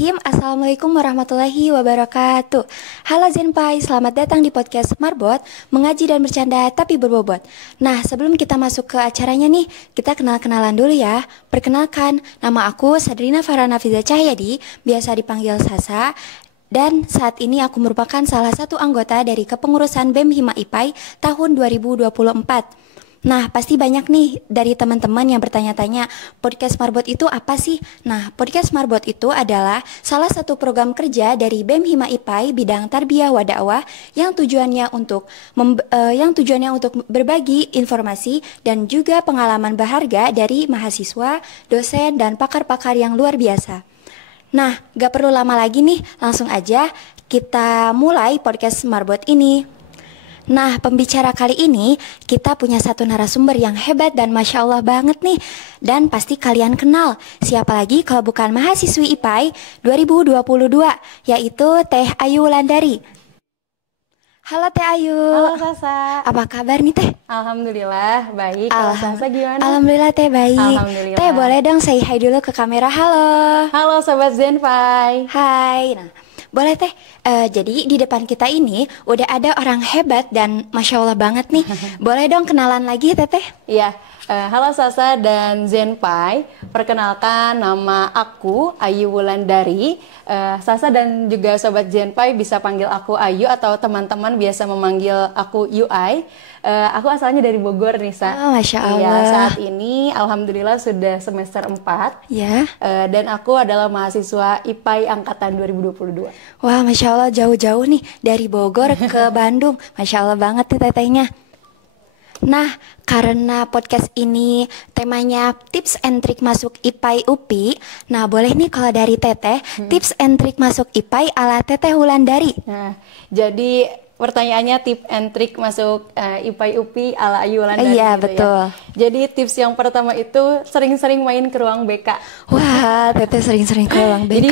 Bismillahirrahmanirrahim. Assalamualaikum warahmatullahi wabarakatuh. Halo Zenpai, selamat datang di podcast Marbot, mengaji dan bercanda tapi berbobot. Nah, sebelum kita masuk ke acaranya nih, kita kenal-kenalan dulu ya. Perkenalkan, nama aku Sadrina Farhana Fiza Cahyadi, biasa dipanggil Sasa. Dan saat ini aku merupakan salah satu anggota dari kepengurusan BEM Hima IPAI tahun 2024. Nah, pasti banyak nih dari teman-teman yang bertanya-tanya, podcast Marbot itu apa sih? Nah, podcast Marbot itu adalah salah satu program kerja dari BEM Hima IPAI bidang tarbiyah wa dakwah yang tujuannya untuk berbagi informasi dan juga pengalaman berharga dari mahasiswa, dosen, dan pakar-pakar yang luar biasa. Nah, gak perlu lama lagi nih, langsung aja kita mulai podcast Marbot ini. Nah, pembicara kali ini kita punya satu narasumber yang hebat dan Masya Allah banget nih. Dan pasti kalian kenal, siapa lagi kalau bukan mahasiswi IPAI 2022, yaitu Teh Ayu Wulandari. Halo Teh Ayu. Halo Sasa. Apa kabar nih Teh? Alhamdulillah, baik. Kalau Sasa gimana? Alhamdulillah Teh baik. Alhamdulillah. Teh boleh dong say hi dulu ke kamera, halo. Halo Sobat Zenpai. Hai. Nah, boleh Teh, jadi di depan kita ini udah ada orang hebat dan Masya Allah banget nih. Boleh dong kenalan lagi Teteh? Iya, halo Sasa dan Zenpai. Perkenalkan, nama aku Ayu Wulandari. Sasa dan juga Sobat Zenpai bisa panggil aku Ayu atau teman-teman biasa memanggil aku UI. Aku asalnya dari Bogor nih, Sa. Oh, Masya Allah. Iya, saat ini Alhamdulillah sudah semester 4. Ya. Dan aku adalah mahasiswa IPAI Angkatan 2022. Wah, Masya Allah jauh-jauh nih dari Bogor ke Bandung. Masya Allah banget nih Tetehnya. Nah, karena podcast ini temanya tips and trik masuk IPAI UPI. Nah, boleh nih kalau dari Teteh, tips and trik masuk IPAI ala Teteh Wulandari. Nah, jadi pertanyaannya tips and trik masuk IPAI UPI ala Ayu Wulandari. Iya, gitu betul. Ya. Jadi tips yang pertama itu sering-sering main ke ruang BK. Wah, Teteh sering-sering ke ruang BK. Jadi,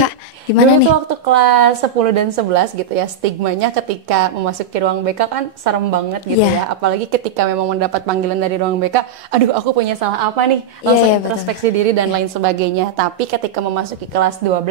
gimana nih? Dulu tuh waktu kelas 10 dan 11 gitu ya, stigmanya ketika memasuki ruang BK kan serem banget gitu ya. Apalagi ketika memang mendapat panggilan dari ruang BK, aduh aku punya salah apa nih? Langsung introspeksi diri dan lain sebagainya. Tapi ketika memasuki kelas 12,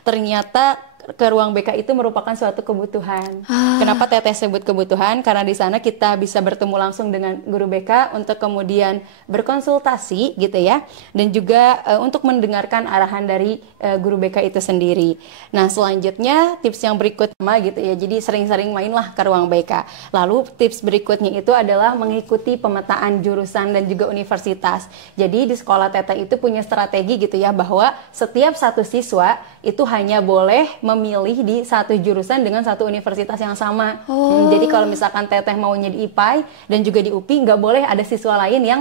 ternyata ke ruang BK itu merupakan suatu kebutuhan. Kenapa Teteh sebut kebutuhan? Karena di sana kita bisa bertemu langsung dengan guru BK untuk kemudian berkonsultasi gitu ya, dan juga untuk mendengarkan arahan dari guru BK itu sendiri. Nah, selanjutnya tips yang berikutnya gitu ya. Jadi sering-sering mainlah ke ruang BK. Lalu tips berikutnya itu adalah mengikuti pemetaan jurusan dan juga universitas. Jadi di sekolah Teteh itu punya strategi gitu ya, bahwa setiap satu siswa itu hanya boleh memilih di satu jurusan dengan satu universitas yang sama. Jadi kalau misalkan Teteh maunya di IPAI dan juga di UPI, nggak boleh ada siswa lain yang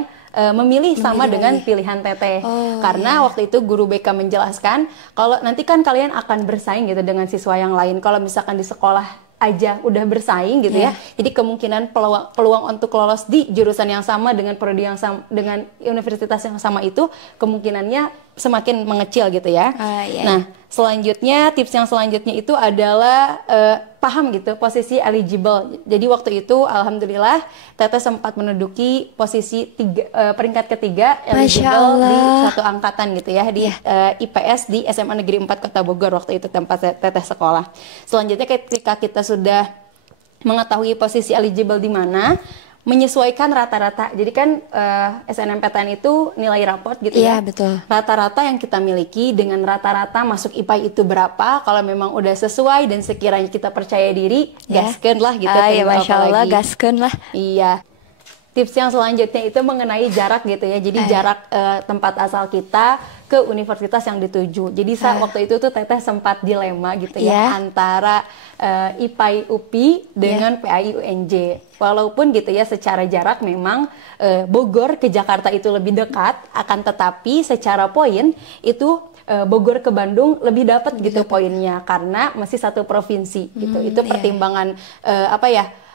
memilih sama dengan pilihan Teteh. Karena waktu itu guru BK menjelaskan, kalau nanti kan kalian akan bersaing gitu dengan siswa yang lain. Kalau misalkan di sekolah aja udah bersaing gitu ya. Jadi kemungkinan peluang untuk lolos di jurusan yang sama dengan prodi yang sama dengan universitas yang sama itu kemungkinannya semakin mengecil gitu ya. Nah, selanjutnya tips yang selanjutnya itu adalah paham gitu posisi eligible. Jadi waktu itu alhamdulillah Teteh sempat menduduki posisi peringkat ketiga eligible di satu angkatan gitu ya, di IPS di SMA Negeri 4 Kota Bogor waktu itu tempat Teteh sekolah. Selanjutnya ketika kita sudah mengetahui posisi eligible di mana, menyesuaikan rata-rata. Jadi kan SNMPTN itu nilai raport gitu ya. Betul. Rata-rata yang kita miliki dengan rata-rata masuk IPAI itu berapa. Kalau memang udah sesuai dan sekiranya kita percaya diri, gaskeun lah gitu. Masya Allah, gaskeun lah. Iya. Tips yang selanjutnya itu mengenai jarak gitu ya. Jadi jarak tempat asal kita ke universitas yang dituju. Jadi waktu itu tuh Teteh sempat dilema gitu ya, antara IPAI UPI dengan PAI UNJ. Walaupun gitu ya secara jarak memang Bogor ke Jakarta itu lebih dekat, akan tetapi secara poin itu Bogor ke Bandung lebih dapat gitu poinnya karena masih satu provinsi gitu. Itu pertimbangan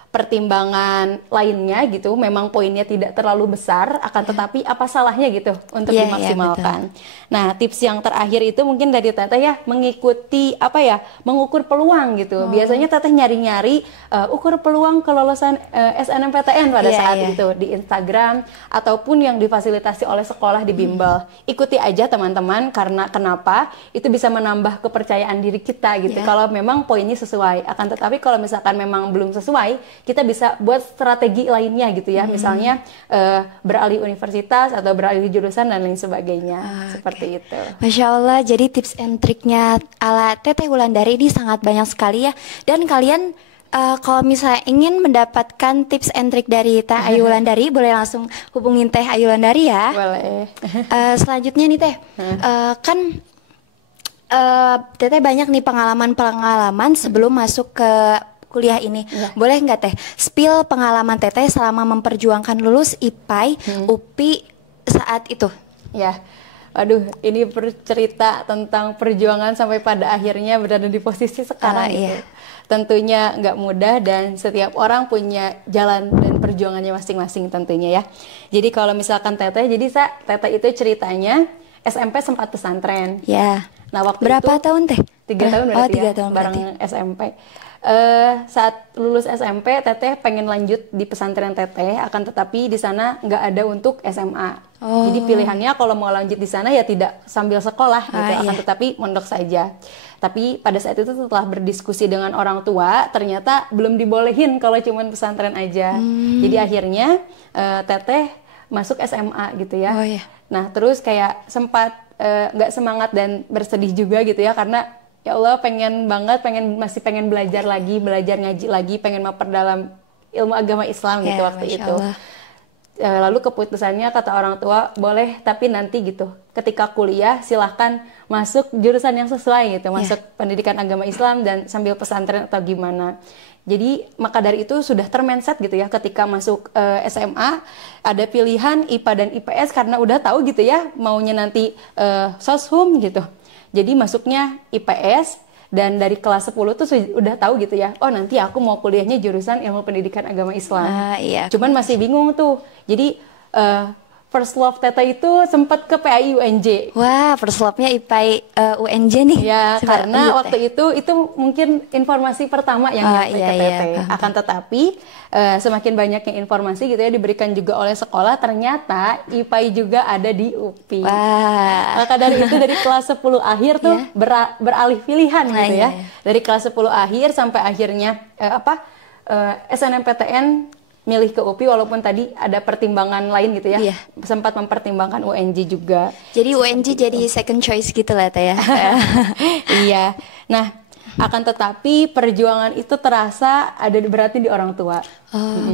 pertimbangan lainnya gitu, memang poinnya tidak terlalu besar, akan tetapi apa salahnya gitu untuk dimaksimalkan. Nah, tips yang terakhir itu mungkin dari Teteh ya, mengikuti apa ya, mengukur peluang gitu. Biasanya Teteh nyari-nyari ukur peluang kelolosan SNMPTN pada saat itu di Instagram ataupun yang difasilitasi oleh sekolah di bimbel. Ikuti aja teman-teman, karena kenapa? Itu bisa menambah kepercayaan diri kita gitu. Kalau memang poinnya sesuai. Akan tetapi kalau misalkan memang belum sesuai, kita bisa buat strategi lainnya gitu ya, misalnya beralih universitas atau beralih jurusan dan lain sebagainya, seperti itu. Masya Allah, jadi tips and triknya ala Teteh Wulandari ini sangat banyak sekali ya. Dan kalian kalau misalnya ingin mendapatkan tips and trik dari Teh Ayu Wulandari, boleh langsung hubungin Teh Ayu Wulandari ya. Boleh. Selanjutnya nih Teh, kan Teteh banyak nih pengalaman-pengalaman sebelum masuk ke kuliah ini. Boleh nggak Teh spill pengalaman Teteh selama memperjuangkan lulus IPAI UPI saat itu? Ya, aduh, ini bercerita tentang perjuangan sampai pada akhirnya berada di posisi sekarang gitu. Tentunya nggak mudah dan setiap orang punya jalan dan perjuangannya masing-masing tentunya ya. Jadi kalau misalkan Teteh, Teteh itu ceritanya SMP sempat pesantren. Ya. Nah, waktu berapa itu tahun Teh? 3 tahun berarti 3 tahun bareng berarti. SMP. Saat lulus SMP, Teteh pengen lanjut di pesantren Teteh, akan tetapi di sana nggak ada untuk SMA. Jadi pilihannya kalau mau lanjut di sana ya tidak sambil sekolah gitu, akan tetapi mondok saja. Tapi pada saat itu setelah berdiskusi dengan orang tua, ternyata belum dibolehin kalau cuma pesantren aja. Jadi akhirnya Teteh masuk SMA gitu ya. Nah, terus kayak sempat nggak semangat dan bersedih juga gitu ya, karena ya Allah masih pengen belajar lagi, belajar ngaji lagi, pengen memperdalam ilmu agama Islam gitu waktu itu. Lalu keputusannya kata orang tua, boleh tapi nanti gitu, ketika kuliah silahkan masuk jurusan yang sesuai gitu, masuk pendidikan agama Islam dan sambil pesantren atau gimana. Jadi maka dari itu sudah termindset gitu ya, ketika masuk SMA ada pilihan IPA dan IPS karena udah tahu gitu ya maunya nanti soshum gitu. Jadi masuknya IPS dan dari kelas 10 tuh udah tahu gitu ya, oh nanti aku mau kuliahnya jurusan ilmu pendidikan agama Islam. Cuman masih bingung tuh. Jadi first love Teteh itu sempat ke PAI UNJ. Wah, first love-nya IPAI UNJ nih. Ya, karena waktu itu mungkin informasi pertama yang nyampe ke Teteh. Akan tetapi semakin banyaknya informasi gitu ya diberikan juga oleh sekolah, ternyata IPAI juga ada di UPI. Maka dari itu dari kelas 10 akhir tuh beralih pilihan gitu ya. Dari kelas 10 akhir sampai akhirnya SNMPTN milih ke UPI, walaupun tadi ada pertimbangan lain gitu ya. Sempat mempertimbangkan UNJ juga. Jadi UNJ jadi second choice gitu lah Teh ya. Iya. Nah, akan tetapi perjuangan itu terasa ada berarti di orang tua.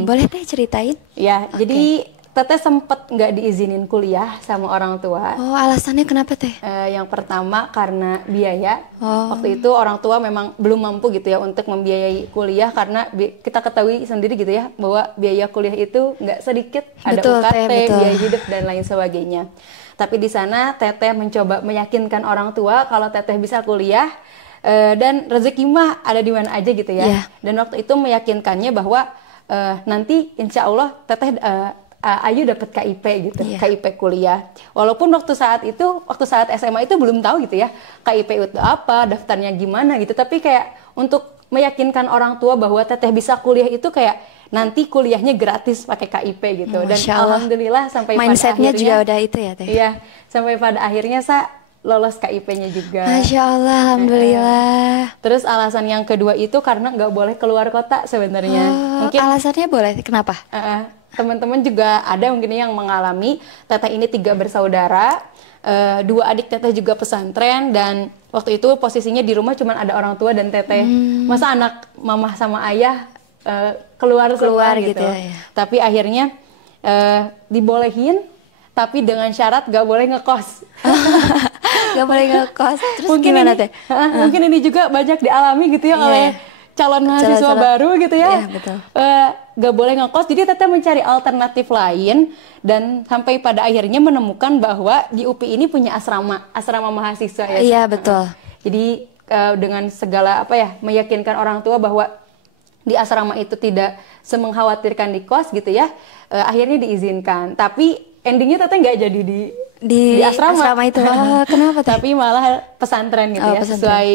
Boleh Teh ceritain? Ya, jadi Teteh sempat nggak diizinin kuliah sama orang tua. Alasannya kenapa Teh? Yang pertama karena biaya. Waktu itu orang tua memang belum mampu gitu ya untuk membiayai kuliah, karena kita ketahui sendiri gitu ya bahwa biaya kuliah itu nggak sedikit. Ada UKT, biaya hidup dan lain sebagainya. Tapi di sana Teteh mencoba meyakinkan orang tua kalau Teteh bisa kuliah dan rezeki mah ada di mana aja gitu ya. Dan waktu itu meyakinkannya bahwa nanti insya Allah Teteh Ayu dapat KIP gitu, KIP kuliah. Walaupun waktu saat SMA itu belum tahu gitu ya, KIP itu apa, daftarnya gimana gitu. Tapi kayak untuk meyakinkan orang tua bahwa Teteh bisa kuliah itu kayak nanti kuliahnya gratis pakai KIP gitu. Dan alhamdulillah sampai mindsetnya pada akhirnya juga udah itu ya Teh. Iya, sampai pada akhirnya lolos KIP-nya juga. Masya Allah, alhamdulillah. Terus alasan yang kedua itu karena nggak boleh keluar kota sebenarnya. Mungkin alasannya boleh, kenapa? Teman-teman juga ada mungkin yang mengalami. Teteh ini 3 bersaudara, 2 adik Teteh juga pesantren, dan waktu itu posisinya di rumah cuma ada orang tua dan Teteh. Masa anak mama sama ayah keluar gitu ya. Tapi akhirnya dibolehin, tapi dengan syarat gak boleh ngekos. Gak boleh ngekos. Terus mungkin gimana Teh? Mungkin ini juga banyak dialami gitu ya oleh calon mahasiswa baru gitu ya. Betul. Gak boleh ngekos, jadi Teteh mencari alternatif lain dan sampai pada akhirnya menemukan bahwa di UPI ini punya asrama mahasiswa ya. Betul. Jadi dengan segala meyakinkan orang tua bahwa di asrama itu tidak semengkhawatirkan di kos gitu ya, akhirnya diizinkan. Tapi endingnya teteh nggak jadi di asrama itu. Kenapa teh? Tapi malah pesantren gitu ya, pesantren. sesuai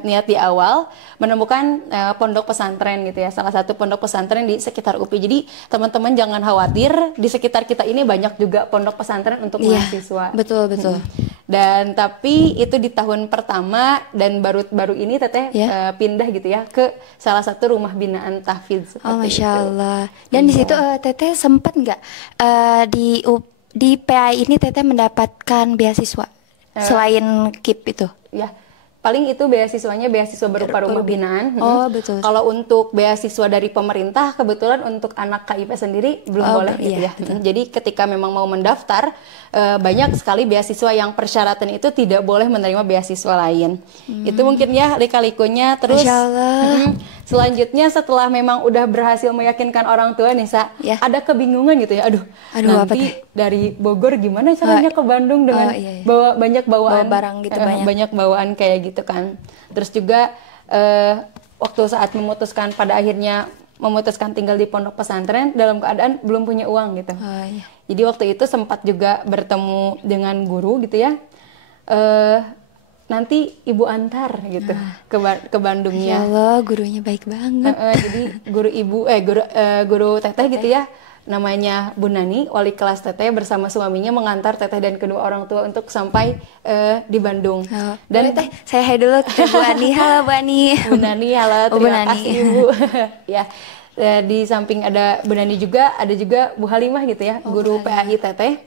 niat di awal, menemukan pondok pesantren gitu ya, salah satu pondok pesantren di sekitar UPI. Jadi teman-teman jangan khawatir, di sekitar kita ini banyak juga pondok pesantren untuk mahasiswa. Betul. Dan tapi itu di tahun pertama, dan baru ini teteh pindah gitu ya ke salah satu rumah binaan tahfidz. Masya Allah. Dan di situ teteh sempat nggak di PAI ini teteh mendapatkan beasiswa selain KIP itu? Ya, paling itu beasiswanya beasiswa berupa rumah binaan. Betul. Kalau untuk beasiswa dari pemerintah, kebetulan untuk anak KIP sendiri belum boleh gitu ya. Jadi ketika memang mau mendaftar, banyak sekali beasiswa yang persyaratan itu tidak boleh menerima beasiswa lain. Itu mungkin ya lika-likunya. Terus selanjutnya setelah memang udah berhasil meyakinkan orang tua nih ada kebingungan gitu ya. Aduh nanti dari Bogor gimana caranya ke Bandung dengan bawa banyak bawaan barang gitu, banyak bawaan kayak gitu kan. Terus juga waktu saat pada akhirnya memutuskan tinggal di pondok pesantren dalam keadaan belum punya uang gitu. Jadi waktu itu sempat juga bertemu dengan guru gitu ya. Nanti ibu antar gitu ke Bandungnya. Ya Allah, gurunya baik banget. Jadi guru teteh gitu ya, namanya Bu Nani, wali kelas teteh bersama suaminya mengantar teteh dan kedua orang tua untuk sampai di Bandung. Dan teh saya hai dulu ke Bu Ani. Halo Bu Ani. Bu Nani, halo, terima kasih Ibu. Ya, di samping ada Bu Nani juga ada juga Bu Halimah gitu ya, guru PAI teteh.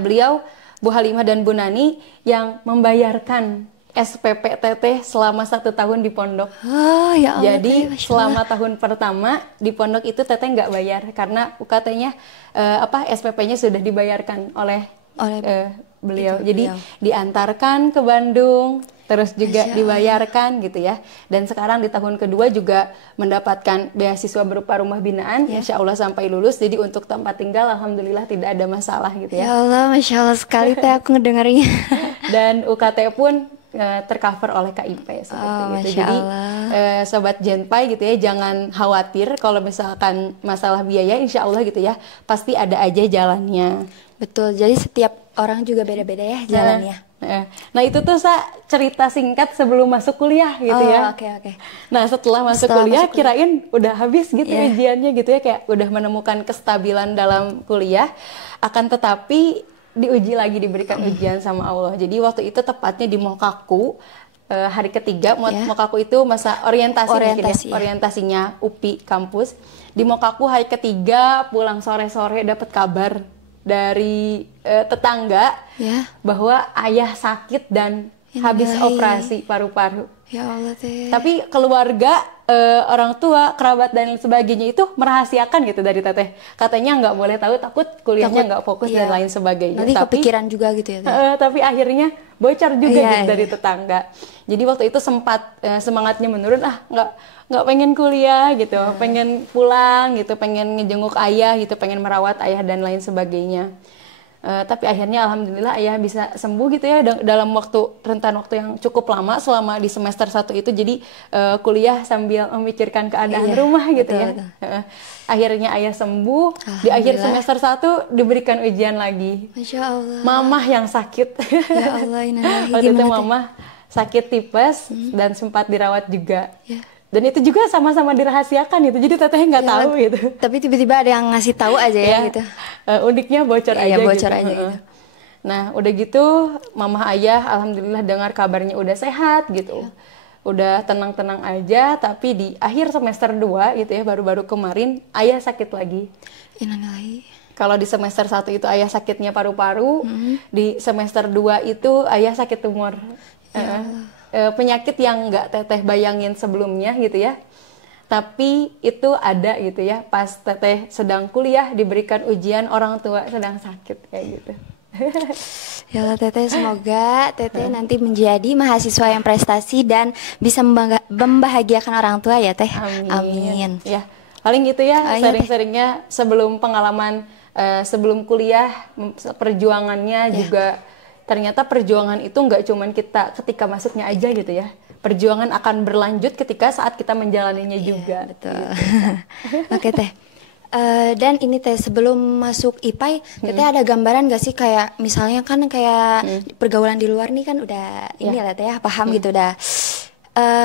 Beliau Bu Halimah dan Bu Nani yang membayarkan SPP teteh selama 1 tahun di pondok. Ya Allah, jadi selama tahun pertama di pondok itu teteh nggak bayar karena UKT-nya SPP-nya sudah dibayarkan oleh beliau. Jadi diantarkan ke Bandung, terus juga dibayarkan gitu ya. Dan sekarang di tahun kedua juga mendapatkan beasiswa berupa rumah binaan, insya Allah sampai lulus. Jadi untuk tempat tinggal alhamdulillah tidak ada masalah gitu ya. Ya Allah, Masya Allah sekali teh aku ngedengarnya. Dan UKT pun tercover oleh KIP seperti itu. Jadi sobat Genpai gitu ya, jangan khawatir kalau misalkan masalah biaya, insya Allah gitu ya, pasti ada aja jalannya. Betul, jadi setiap orang juga beda-beda ya jalannya. Nah itu tuh cerita singkat sebelum masuk kuliah gitu ya. Oke. Nah setelah masuk kuliah kirain udah habis gitu ujiannya gitu ya, kayak udah menemukan kestabilan dalam kuliah. Akan tetapi diuji lagi, diberikan ujian sama Allah. Jadi waktu itu tepatnya di Mokaku, hari ketiga. Mokaku itu masa orientasi mungkin ya, orientasinya UPI kampus. Di Mokaku hari ketiga, pulang sore-sore dapat kabar dari tetangga bahwa ayah sakit dan habis operasi paru-paru. Ya Allah teh. Tapi keluarga, orang tua, kerabat dan sebagainya itu merahasiakan gitu dari teteh. Katanya nggak boleh tahu, takut kuliahnya nggak fokus dan lain sebagainya. Nanti kepikiran juga gitu ya teh. Tapi akhirnya bocor juga gitu dari tetangga. Jadi waktu itu sempat semangatnya menurun, nggak pengen kuliah gitu, pengen pulang gitu, pengen ngejenguk ayah gitu, pengen merawat ayah dan lain sebagainya. Tapi akhirnya alhamdulillah ayah bisa sembuh gitu ya dalam rentan waktu yang cukup lama selama di semester 1 itu. Jadi kuliah sambil memikirkan keadaan rumah gitu ya. Akhirnya ayah sembuh, di akhir semester 1 diberikan ujian lagi. Masya Allah. Mamah yang sakit. Ya Allah, waktu itu mamah sakit tipes dan sempat dirawat juga. Dan itu juga sama-sama dirahasiakan gitu, jadi teteh nggak tahu gitu. Tapi tiba-tiba ada yang ngasih tahu aja ya gitu. Uniknya bocor aja bocor gitu. aja gitu. Nah udah gitu, mama ayah alhamdulillah dengar kabarnya udah sehat gitu. Udah tenang-tenang aja, tapi di akhir semester 2 gitu ya, baru-baru kemarin ayah sakit lagi. Innalillahi. Kalau di semester 1 itu ayah sakitnya paru-paru, di semester 2 itu ayah sakit tumor. Penyakit yang nggak teteh bayangin sebelumnya gitu ya, tapi itu ada gitu ya, pas teteh sedang kuliah diberikan ujian, orang tua sedang sakit kayak gitu. Ya Allah teteh, semoga teteh nanti menjadi mahasiswa yang prestasi dan bisa membahagiakan orang tua ya teh. Amin. Ya paling gitu ya, sering-seringnya sebelum pengalaman sebelum kuliah, perjuangannya juga. Ternyata perjuangan itu nggak cuman kita ketika masuknya aja gitu ya. perjuangan akan berlanjut ketika saat kita menjalaninya juga. Betul. Oke Teh. Dan ini Teh, sebelum masuk IPA, Teteh ada gambaran gak sih kayak misalnya kan kayak pergaulan di luar nih kan udah ini lah Teh ya, paham gitu udah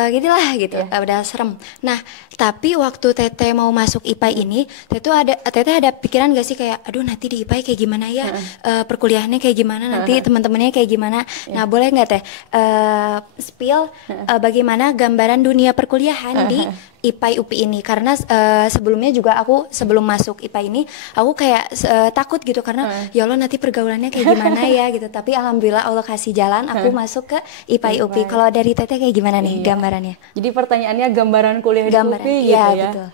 gitulah gitu, udah serem. Nah, tapi waktu Teteh mau masuk IPA ini, Teteh ada pikiran gak sih kayak, aduh nanti di IPA kayak gimana ya, perkuliahannya kayak gimana, nanti teman-temannya kayak gimana. Nah, boleh nggak Teh spill bagaimana gambaran dunia perkuliahan di IPA UPI ini, karena sebelumnya juga aku sebelum masuk IPA ini aku kayak takut gitu karena ya Allah nanti pergaulannya kayak gimana ya gitu, tapi alhamdulillah Allah kasih jalan aku masuk ke IPA UPI. Kalau dari Teteh kayak gimana nih gambarannya? Jadi pertanyaannya gambaran kuliah di UPI gitu ya. Betul.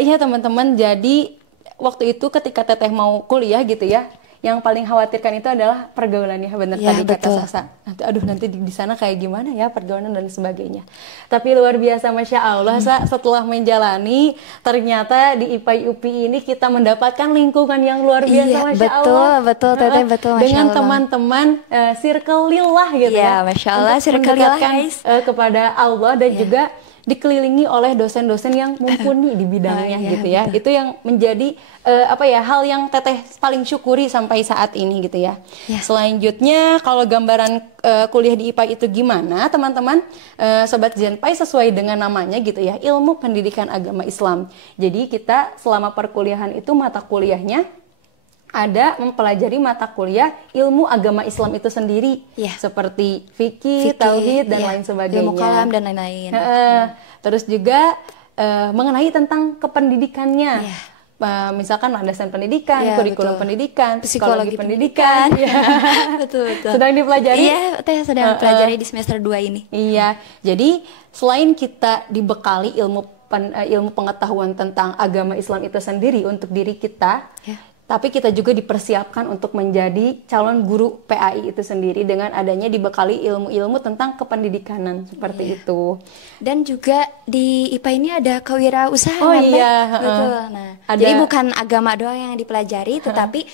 Iya teman-teman, jadi waktu itu ketika Teteh mau kuliah gitu ya, yang paling khawatirkan itu adalah pergaulannya, benar tadi kata Sasa. Aduh nanti di sana kayak gimana ya pergaulan dan sebagainya. Tapi luar biasa, Masya Allah, setelah menjalani, ternyata di IPA UPI ini kita mendapatkan lingkungan yang luar biasa, Masya Allah. Betul, Teteh, betul, Masya dengan Allah. teman-teman circle lillah gitu ya. Masya Allah, circle lillah guys. Kepada Allah dan juga dikelilingi oleh dosen-dosen yang mumpuni di bidangnya gitu ya. Betul. Itu yang menjadi hal yang Teteh paling syukuri sampai saat ini gitu ya. Selanjutnya kalau gambaran kuliah di IPA itu gimana teman-teman? Sobat Zenpai, sesuai dengan namanya gitu ya, ilmu pendidikan agama Islam. Jadi kita selama perkuliahan itu mata kuliahnya ada mempelajari mata kuliah ilmu agama Islam itu sendiri, seperti fikih, tauhid dan lain sebagainya, ilmu kalam dan lain-lain. Terus juga mengenai tentang kependidikannya, misalkan landasan pendidikan, kurikulum pendidikan, psikologi pendidikan. Betul. Sedang dipelajari? Iya, Teh sedang pelajari di semester 2 ini. Iya, jadi selain kita dibekali ilmu pengetahuan tentang agama Islam itu sendiri untuk diri kita, tapi kita juga dipersiapkan untuk menjadi calon guru PAI itu sendiri dengan adanya dibekali ilmu-ilmu tentang kependidikanan seperti itu. Dan juga di IPA ini ada kewirausahaan. Oh iya, betul. Nah, jadi bukan agama doang yang dipelajari, tetapi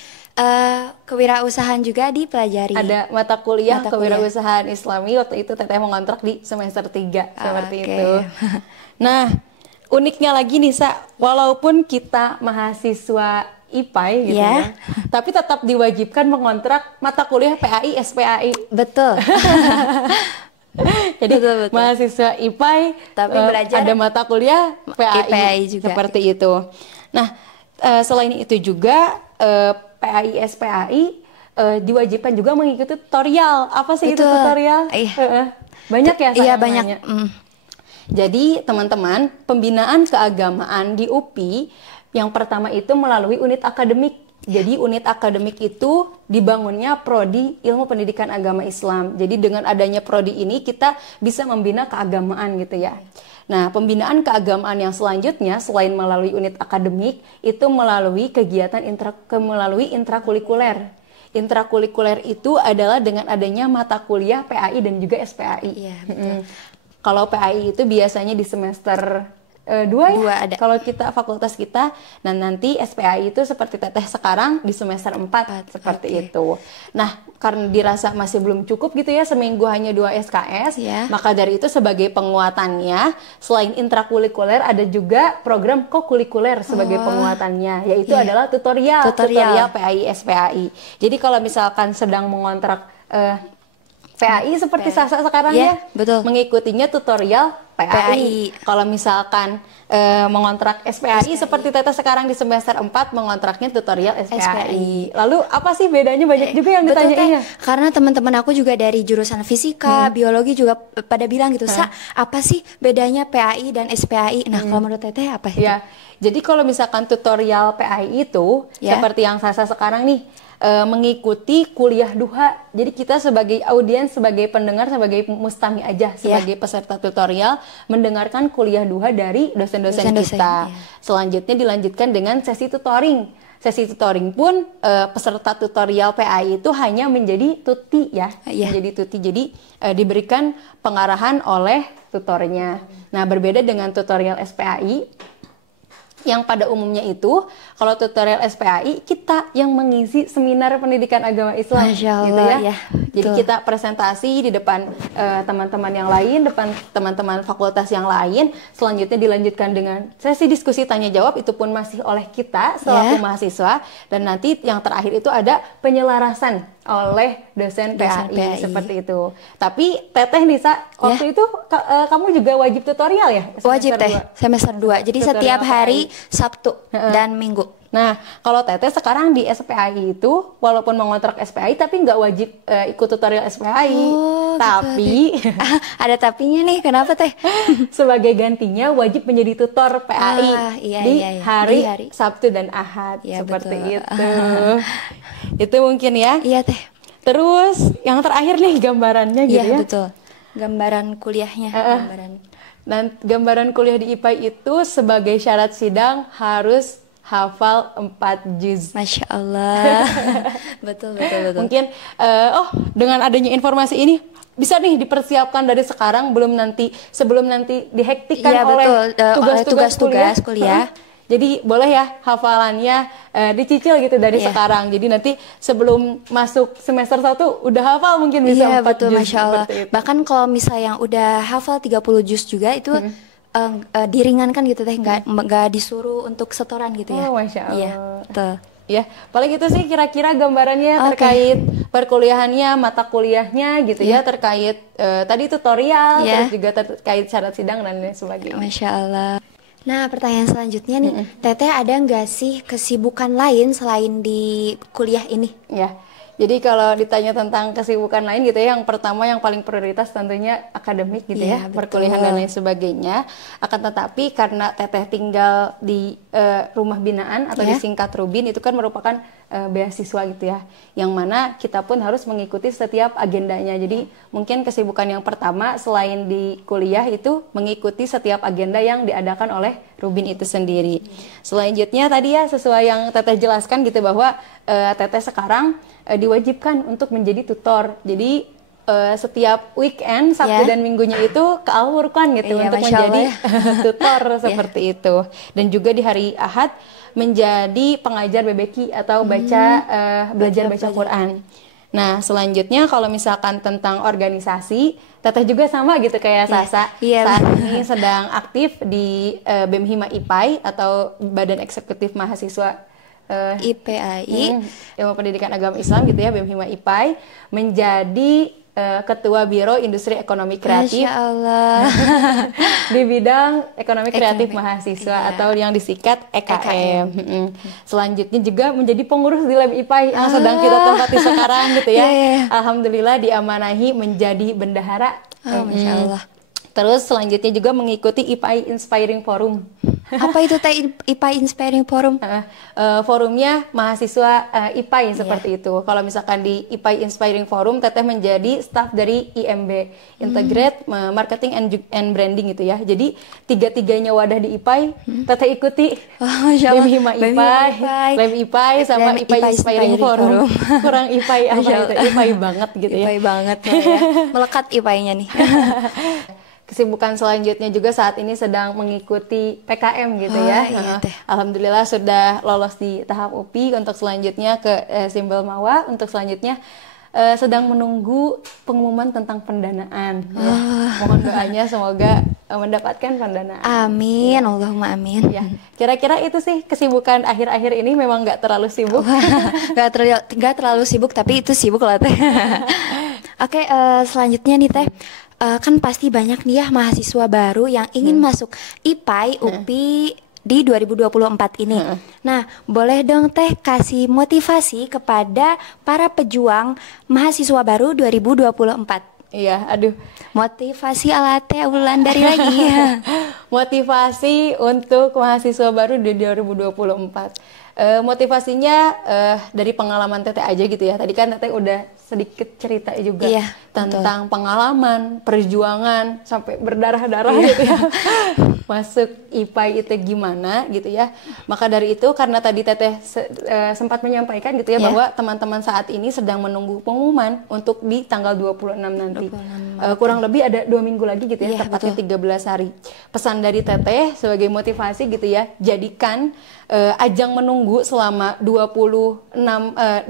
kewirausahaan juga dipelajari. Ada mata kuliah kewirausahaan Islami, waktu itu Teteh mengontrak di semester 3 seperti itu. Nah, uniknya lagi nih walaupun kita mahasiswa IPA gitu ya, tapi tetap diwajibkan mengontrak mata kuliah PAI, SPAI. Betul. Jadi betul. Mahasiswa IPA tapi belajar ada mata kuliah PAI juga seperti itu. Nah, selain itu juga PAI, SPAI diwajibkan juga mengikuti tutorial. Apa sih itu tutorial? Banyak ya? Iya, banyak. Jadi teman-teman, pembinaan keagamaan di UPI yang pertama itu melalui unit akademik. Jadi unit akademik itu dibangunnya prodi ilmu pendidikan agama Islam. Jadi dengan adanya prodi ini kita bisa membina keagamaan gitu ya. Nah, pembinaan keagamaan yang selanjutnya selain melalui unit akademik itu melalui kegiatan melalui intrakurikuler. Intrakurikuler itu adalah dengan adanya mata kuliah PAI dan juga SPAI. Iya, betul. Kalau PAI itu biasanya di semester 2 ya, kalau kita fakultas kita. Nah, nanti SPAI itu seperti Teteh sekarang di semester 4 seperti itu. Nah, karena dirasa masih belum cukup gitu ya, seminggu hanya 2 SKS, maka dari itu sebagai penguatannya, selain intrakurikuler ada juga program kokurikuler sebagai penguatannya, yaitu adalah tutorial PAI, SPAI. Jadi kalau misalkan sedang mengontrak PAI seperti Sasa sekarang betul. Mengikutinya tutorial PAI. Kalau misalkan mengontrak SPAI seperti Teteh sekarang di semester 4 mengontraknya tutorial SPAI. Lalu apa sih bedanya? Banyak juga yang ditanyain. Karena teman-teman aku juga dari jurusan fisika, biologi juga pada bilang gitu, apa sih bedanya PAI dan SPAI? Nah, kalau menurut Teteh apa itu? Ya, jadi kalau misalkan tutorial PAI itu seperti yang Sasa sekarang nih, mengikuti kuliah duha. Jadi kita sebagai audiens, sebagai pendengar, sebagai mustami aja, sebagai peserta tutorial mendengarkan kuliah duha dari dosen-dosen kita. Selanjutnya dilanjutkan dengan sesi tutoring. Sesi tutoring pun peserta tutorial PAI itu hanya menjadi tuti menjadi tuti. Jadi diberikan pengarahan oleh tutornya. Nah, berbeda dengan tutorial SPAI. yang pada umumnya itu kalau tutorial SPAI kita yang mengisi seminar pendidikan agama Islam. Masya Allah, gitu ya. ya. Jadi kita presentasi di depan teman-teman yang lain, depan teman-teman fakultas yang lain. Selanjutnya dilanjutkan dengan sesi diskusi tanya jawab, itu pun masih oleh kita selaku mahasiswa. Dan nanti yang terakhir itu ada penyelarasan oleh dosen PAI seperti itu. Tapi Teteh Nisa waktu itu kamu juga wajib tutorial ya? Wajib Teh, semester 2. Jadi tutorial setiap hari Sabtu dan Minggu. Nah, kalau Teteh sekarang di SPAI itu walaupun mengontrak SPAI tapi nggak wajib ikut tutorial SPAI. Tapi ada tapinya nih, kenapa Teh? Sebagai gantinya wajib menjadi tutor PAI di hari Sabtu dan Ahad seperti itu. Itu mungkin ya. Iya Teh. Terus yang terakhir nih gambarannya gitu ya. Iya betul. Gambaran kuliahnya. Gambaran kuliah di IPAI itu sebagai syarat sidang harus hafal 4 juz. Masya Allah. betul. Mungkin dengan adanya informasi ini bisa nih dipersiapkan dari sekarang sebelum nanti dihektikan oleh tugas-tugas kuliah. Jadi boleh ya hafalannya dicicil gitu dari sekarang. Jadi nanti sebelum masuk semester 1 udah hafal mungkin bisa 4 betul, juz. Masya Allah. Bahkan kalau misalnya yang udah hafal 30 juz juga itu diringankan gitu Teh, nggak disuruh untuk setoran gitu ya. Oh, Masya Allah. Iya, betul. Ya, paling itu sih kira-kira gambarannya terkait perkuliahannya, mata kuliahnya gitu ya, terkait tadi tutorial, terus juga terkait syarat sidang dan lain sebagainya. Masya Allah. Nah, pertanyaan selanjutnya nih, Teteh ada nggak sih kesibukan lain selain di kuliah ini? Ya, jadi kalau ditanya tentang kesibukan lain gitu ya, yang pertama yang paling prioritas tentunya akademik gitu ya, perkuliahan dan lain sebagainya. Akan tetapi karena Teteh tinggal di rumah binaan atau disingkat Rubin, itu kan merupakan beasiswa gitu ya, yang mana kita pun harus mengikuti setiap agendanya. Jadi mungkin kesibukan yang pertama selain di kuliah itu mengikuti setiap agenda yang diadakan oleh Rubin itu sendiri. Selanjutnya tadi ya sesuai yang Teteh jelaskan gitu bahwa Teteh sekarang diwajibkan untuk menjadi tutor. Jadi setiap weekend Sabtu dan Minggunya itu ke Al-Furqan gitu untuk menjadi tutor seperti itu. Dan juga di hari Ahad menjadi pengajar BBQ atau belajar baca Quran. Nah, selanjutnya kalau misalkan tentang organisasi, Teteh juga sama gitu kayak Sasa. Saat ini sedang aktif di BEM Hima IPAI atau Badan Eksekutif Mahasiswa IPAI, Ilmu Pendidikan Agama Islam gitu ya, BEM Hima IPAI, menjadi Ketua Biro Industri Ekonomi Kreatif. Masya Allah. Di bidang Ekonomi Kreatif Mahasiswa atau yang disingkat EKM. Selanjutnya juga menjadi pengurus di Lab IPAI yang sedang kita tempati sekarang gitu ya. Alhamdulillah diamanahi menjadi bendahara. Masya Allah. Terus selanjutnya juga mengikuti IPAI Inspiring Forum. Apa itu Teh IPAI Inspiring Forum? Forumnya mahasiswa IPAI seperti itu. Kalau misalkan di IPAI Inspiring Forum, Teteh menjadi staf dari IMB, Integrate Marketing and Branding gitu ya. Jadi tiga-tiganya wadah di IPAI, Teteh ikuti. BEM Hima IPAI, Lab IPAI sama IPAI Inspiring Forum. Kurang IPAI apa gitu, IPAI banget gitu ya. IPAI banget ya. Melekat IPAI-nya nih. Kesibukan selanjutnya juga saat ini sedang mengikuti PKM gitu ya. Alhamdulillah sudah lolos di tahap UPI, untuk selanjutnya ke Simbol Mawa, untuk selanjutnya sedang menunggu pengumuman tentang pendanaan. Mohon doanya semoga mendapatkan pendanaan. Amin, Allahumma amin. Ya, kira-kira itu sih kesibukan akhir-akhir ini, memang nggak terlalu sibuk. Nggak terlalu sibuk, tapi itu sibuk lah Teh. Oke, selanjutnya nih Teh. Kan pasti banyak nih ya mahasiswa baru yang ingin masuk IPAI, UPI di 2024 ini. Nah, boleh dong Teh kasih motivasi kepada para pejuang mahasiswa baru 2024. Iya, aduh. Motivasi ala Teh Wulandari lagi. Motivasi untuk mahasiswa baru di 2024. Motivasinya dari pengalaman Teteh aja gitu ya. Tadi kan Teteh udah sedikit cerita juga tentang pengalaman, perjuangan sampai berdarah-darah gitu ya. Masuk IPA itu gimana gitu ya. Maka dari itu karena tadi Teteh sempat menyampaikan gitu ya bahwa teman-teman saat ini sedang menunggu pengumuman untuk di tanggal 26 nanti. Kurang lebih ada 2 minggu lagi gitu ya, tepatnya 13 hari. Pesan dari Teteh sebagai motivasi gitu ya, jadikan ajang menunggu selama 26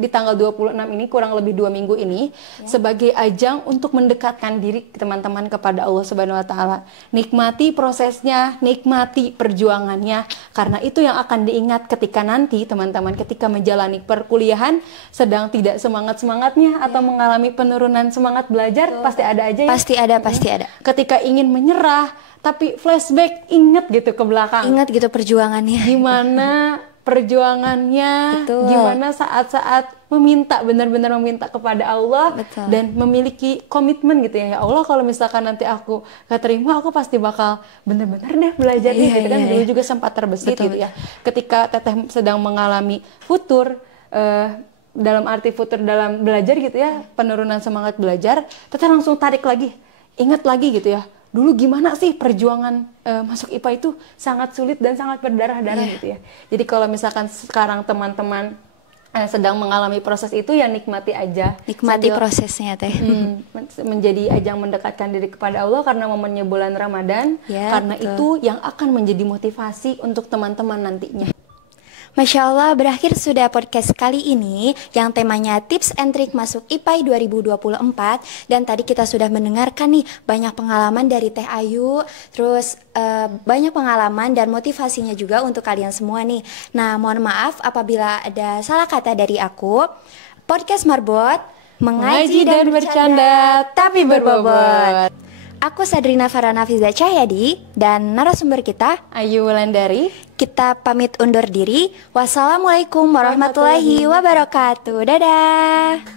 di tanggal 26 ini kurang lebih 2 minggu ini sebagai ajang untuk mendekatkan diri teman-teman kepada Allah Subhanahu wa taala. Nikmati prosesnya, nikmati perjuangannya, karena itu yang akan diingat ketika nanti teman-teman ketika menjalani perkuliahan sedang tidak semangat-semangatnya atau mengalami penurunan semangat belajar, pasti ada aja ya. Pasti ada. Ketika ingin menyerah tapi flashback, ingat gitu ke belakang. Ingat gitu perjuangannya. Gimana perjuangannya, gimana saat-saat benar-benar meminta kepada Allah. Dan memiliki komitmen gitu ya Allah, kalau misalkan nanti aku gak terima, aku pasti bakal benar-benar deh belajar gitu kan. Dulu juga sempat terbesit gitu ya, ketika Teteh sedang mengalami futur, dalam arti futur dalam belajar gitu ya, penurunan semangat belajar, Teteh langsung tarik lagi, ingat lagi gitu ya, dulu gimana sih perjuangan masuk IPA itu sangat sulit dan sangat berdarah-darah gitu ya. Jadi kalau misalkan sekarang teman-teman sedang mengalami proses itu, ya nikmati aja. Nikmati prosesnya Teh. Menjadi ajang mendekatkan diri kepada Allah karena momennya bulan Ramadan. Karena itu yang akan menjadi motivasi untuk teman-teman nantinya. Masya Allah, berakhir sudah podcast kali ini yang temanya tips and trik masuk IPA 2024. Dan tadi kita sudah mendengarkan nih banyak pengalaman dari Teh Ayu, terus banyak pengalaman dan motivasinya juga untuk kalian semua nih. Nah, mohon maaf apabila ada salah kata dari aku. Podcast Marbot, mengaji dan bercanda tapi berbobot. Aku Sadrina Farana Fiza Cahyadi dan narasumber kita Ayu Wulandari. Kita pamit undur diri. Wassalamualaikum warahmatullahi wabarakatuh. Dadah.